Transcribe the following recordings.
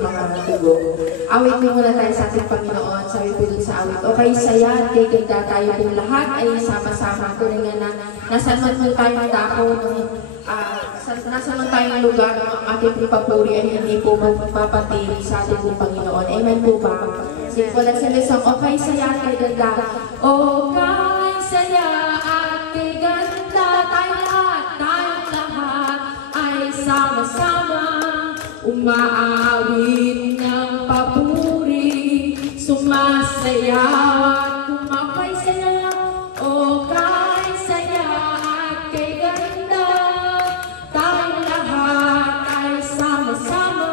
mga tugo. Awit mo muna tayo sa ating Panginoon, sabi po dun sa awit. Okay, saya at kay ganda tayo kung lahat ay sama-sama. Kung nga na, nasa man tayo dako, nasa man tayong lugar, ang ating papuri ay hindi po magpapatili sa ating Panginoon. Amen po ba? Sige po lang sa lesson, okay, saya at kay ganda. Okay, saya at kay ganda, tayong lahat ay sama-sama. Umaawit ng papuri, sumasayaw at kumapay saya. O kay saya at kay ganda, tayong lahat ay sama-sama.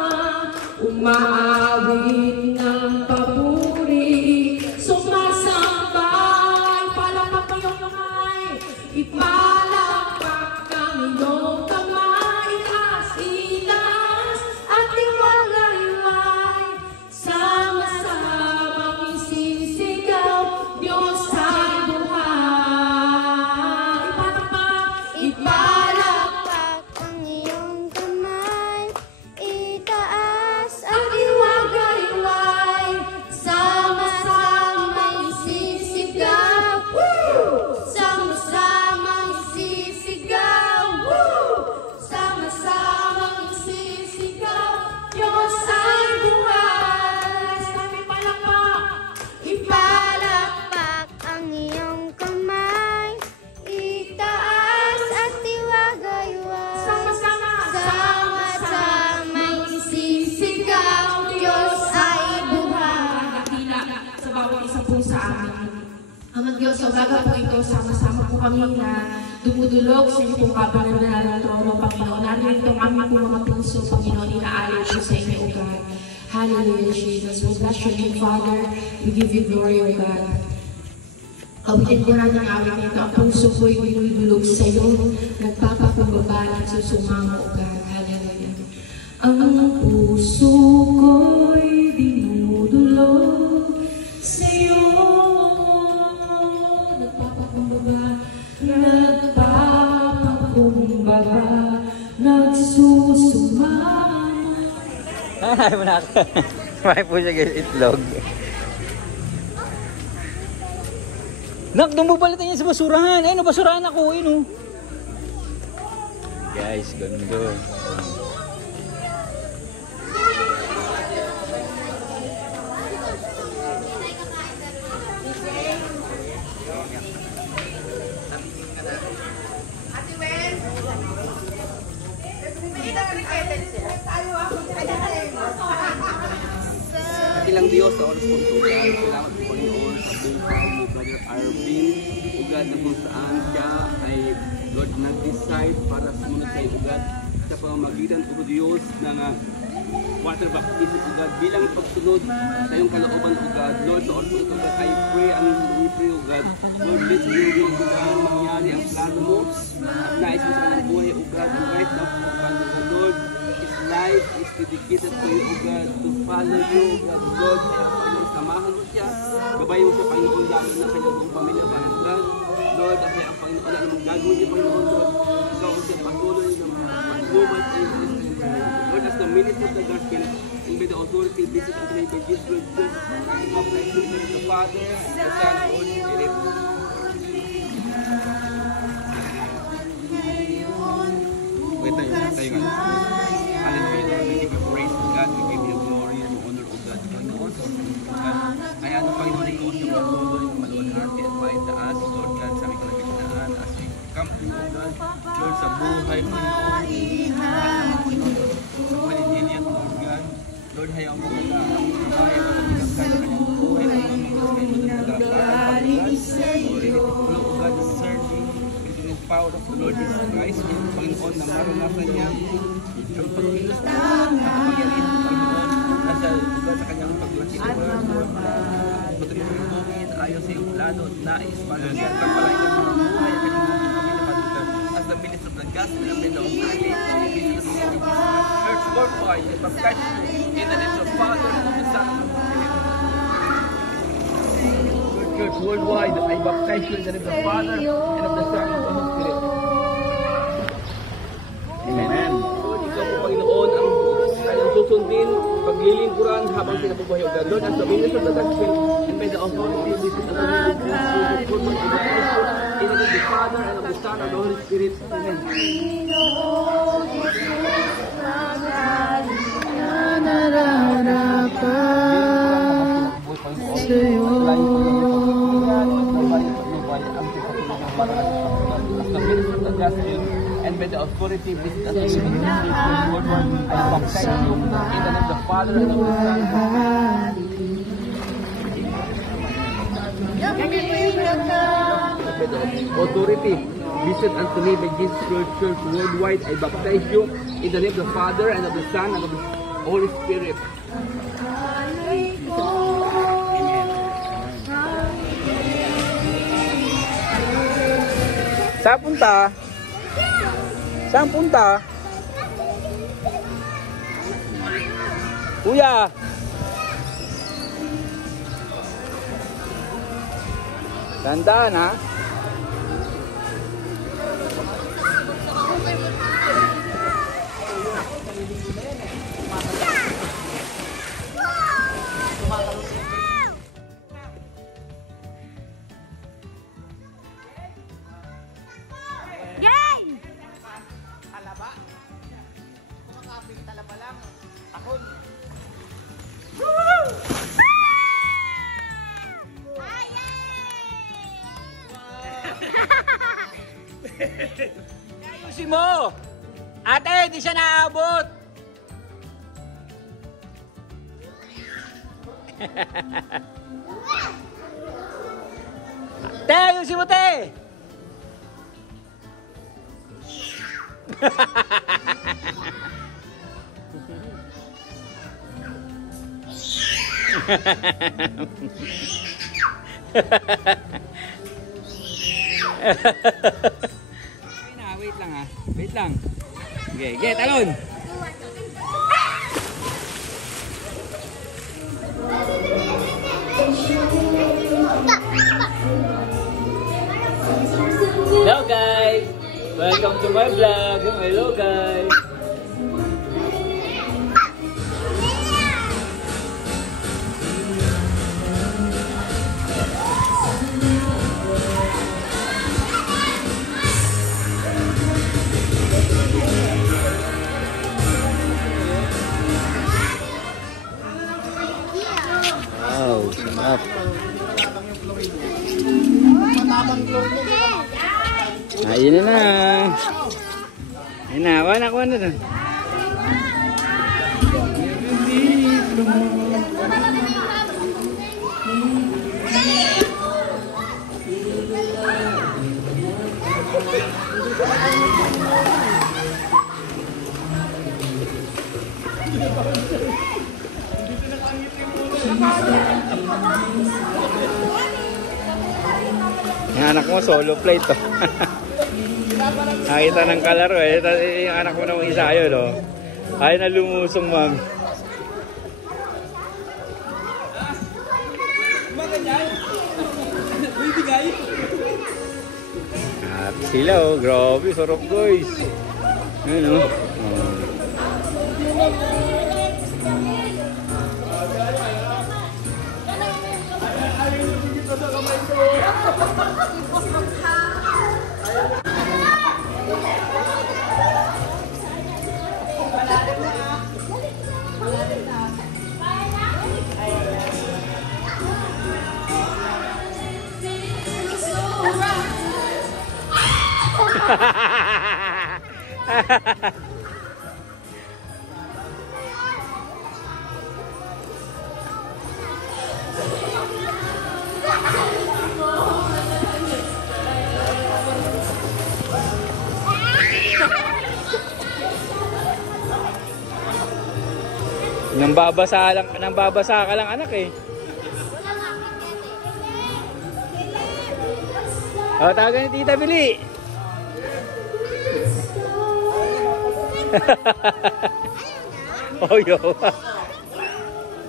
Umaawit ng papuri, sumasambay. Palakpak mo yung kamay, ipalakpak ang iyong kamay, itaas at iwagayway, sama-samang isisigaw, Diyos ay buhay. Ipalakpak ang iyong kamay, itaas at iwagayway, sama-samang isisigaw, sama-samang isisigaw, sama-samang isisigaw, Diyos ay buhay. Sabi palakpak, ipalakpak ang iyong kamay, itaas at iwagayway, sama-samang isisigaw, Diyos ay buhay. Nakila sa bawat isa po sa amin. Amang Diyos, sa umaga po ito, sama-sama po kami na dumudulog sa inyo pong kabanal na trono, Panginoon. Narito ang aming po mga puso, Panginoon, inaalay po sa inyo, O God. Hallelujah, Jesus. We bless your name, Father. We give you glory, O God. Awitin po natin ang awit nito. Ang puso ko'y dumudulog sa iyo, nagpapakumbaba, nagsusumamo, O God. Hallelujah. Ang puso ko'y dinudulog sa iyo, nagpapakumbaba, nagsusumamo. Ay, manak. May po siya guys, itlog. Nak, doon bubalitan niya sa basurahan. Ayun, basurahan ako. Ayun, guys, ganda. Ilang Diyos sa oras kong tugal, salamat po Panginoon sa buhay ni Brother Arvin, ugad na kung saan siya ay Lord nag-decide para sumunod kay ugad sa pamamagitan po Diyos ng water baptism ugad bilang pagsunod sa iyong kalooban ugad. Lord, sa oras kong ugad, I pray ugad. Lord, let your will be done, mangyari ang plano mo at nais mo sa kanyang buhay ugad. And right now po Panginoon, Lord, his life is dedicated to you, O God, to follow you, O God. Lord, kaya Panginoon, samahan mo siya. Gabayin mo siya, Panginoon, lalo na kanyang buong pamilya, Panginoon. Lord, at ang Panginoon, alam mong gagawin niya, Panginoon, Lord. Ikaw ang siya patuloy ng pagluman sa iyo. Lord, as the minister of the gospel, and by the authority, visit and pray by Jesus, Lord, Jesus, of the Father, the Son, and the Holy Spirit. Wait tayo nga. Hallelujah, Lord. We give you praise, O God. We give you glory and honor, O God. Panginoon, sa mga God. Kaya ano, Panginoon, ikaw sa patuloy ng maluwalhati at maitaas, Lord God, sa aming kalagitnaan as we come to you, O God. Lord, sa buhay, Panginoon. Sa buhay ni Lilian, Lord God. Lord, hayaan mo na ang buhay at pagkakas kahit sa kanyang buhay at pagkakas kayo ng pagkakas, Lord, O God, is serving power of the Lord Jesus Christ, Panginoon, na maranasan niya ang pagkilos at pagyanin ng Panginoon nasa lugar sa kanyang paglaki ng Lord. Patuloy mo yung gawin ayon sa iyong plano at nais para siya pagpalain ng mga buhay at kanyang mga pamilya as the minister of the gospel and the authority of the business of the church worldwide and baptize in the name of the Father and of the Son and of the Holy Spirit. Church worldwide, I baptize you in the name of the Father and of the Son and of the Holy Spirit. Amen. Lord, ikaw po Panginoon ang kanyang susundin, paglilingkuran habang sinabubuhay o God. Lord, as the minister of the gospel, and by the authority of this in the name of the Father, and of the Son, and of the Holy Spirit. Amen. And by the authority of this I baptize you in the name of the Father and of the Son. Authority listed unto me by Jesus Church worldwide, I baptize you in the name of the Father and of the Son and of the Holy Spirit. Saan punta? Saan punta? Kuya! Tandaan ha? Ayusin mo! Ate, di siya naabot! Te, ayusin mo, te! Wait lang ha. Wait lang. Okay, okay, talon. Hello guys. Welcome to my vlog. Hello guys. Wow, sarap. Ayun na. Ayun na, kuha na doon. Yung anak mo solo flight to. Nakita ng kalaro eh. Yung anak mo namang isa yun oh. Ay na lumusong mami. At sila oh. Grabe sarap guys. Ayun oh. Nang babasa ka lang anak eh. Oh, tawagan ni Tita Bili. Oh, yo.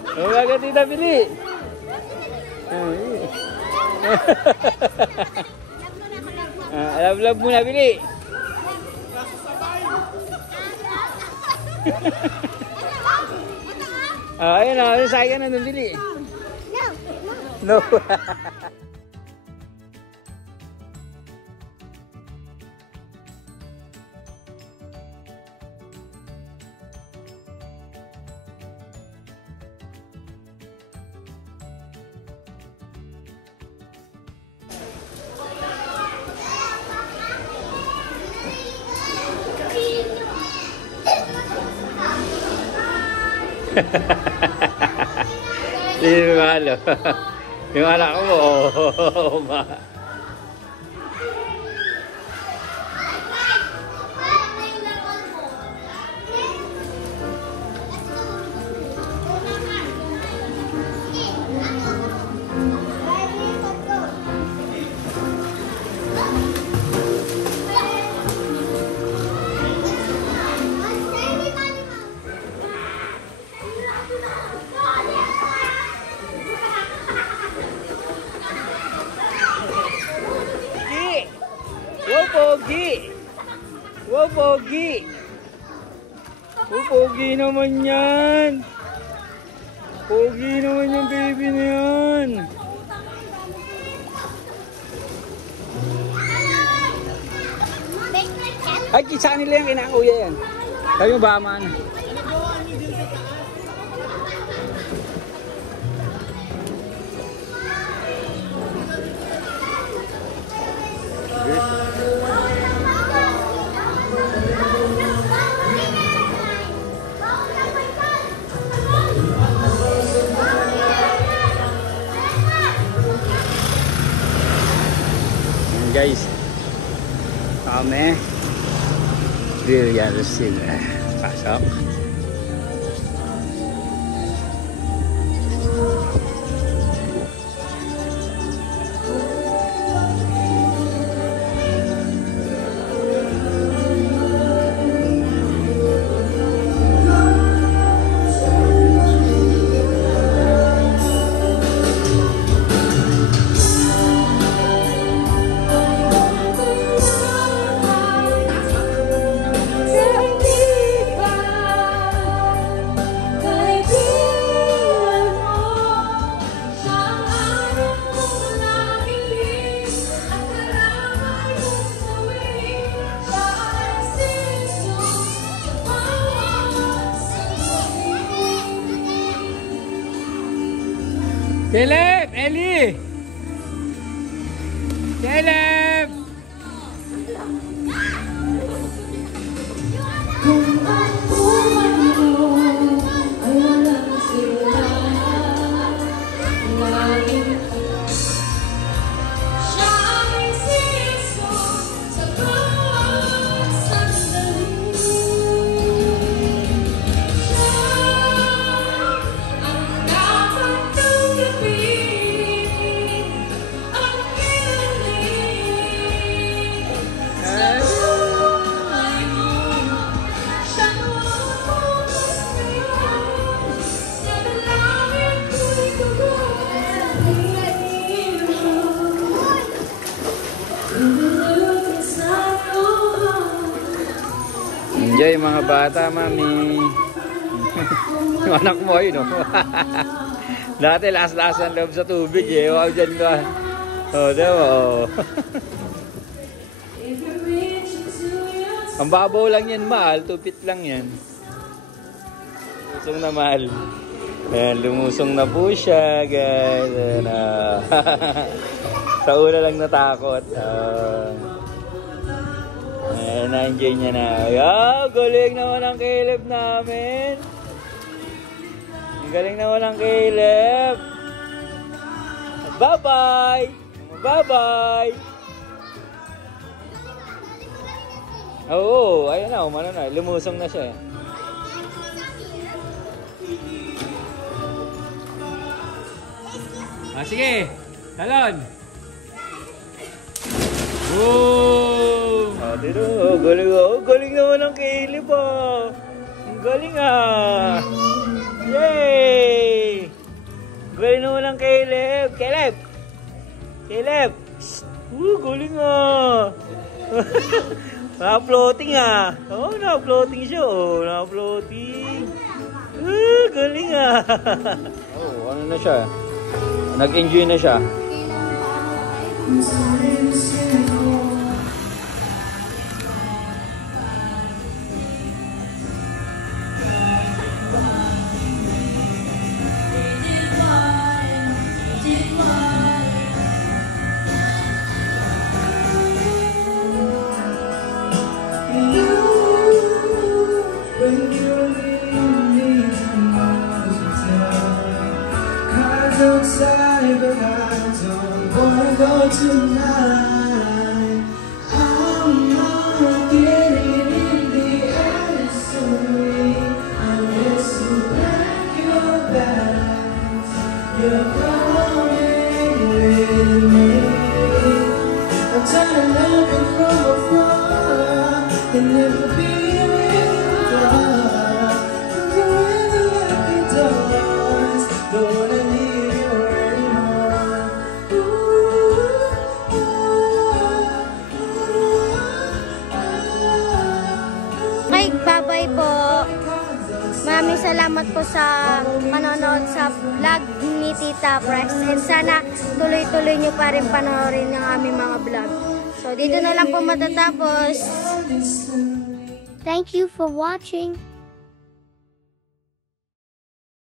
Tawagan ni Tita Bili. Love muna Bili. Ayun na, sayang na nabili. No. No. Hindi mo malo. Yung anak mo, oh, ma. Pogi! Wow, pogi! Oh, pogi naman yan! Pogi naman yung baby na yan! Ay, sa kanila yung kinakuya yan. Sabi mo ba, man? Guys, kami Brilliant sila. Pasok. Caleb! Ellie! Caleb! Enjoy mga bata, mami. Yung anak mo yun, no? Dati lakas-lakas ang loob sa tubig, eh. Wow, dyan ka. O, diba? Ang babaw lang yan, mahal. Tupit lang yan. Lumusong na, mahal. Ayan, lumusong na po siya, guys. Ayan, sa una lang natakot. Na-enjoy niya na. Wow, galing naman ang Caleb namin. Ang galing naman ang Caleb. Bye-bye! Bye-bye! Oo, ayun na, umano na. Lumusong na siya. Sige, talon! Whoa! Galing naman ang Caleb, ah. Ang galing, ah. Yay! Galing naman ang Caleb. Caleb! Caleb! Galing, ah. Naka-floating, ah. Oh, naka-floating siya, oh. Naka-floating. Galing ah. Oh, ano na siya? Nag-enjoy na siya. Outside, but I don't wanna go tonight. I'm not getting in the answer. I miss you like your bags. You're coming with me. I'm tired of looking from afar and never being far. You're in the lucky doors, Lord, I need. Okay, bye-bye po. Maraming salamat po sa panonood sa vlog ni Tita Prex. And sana tuloy-tuloy nyo pa rin panoorin yung aming mga vlog. So, dito na lang po matatapos. Thank you for watching.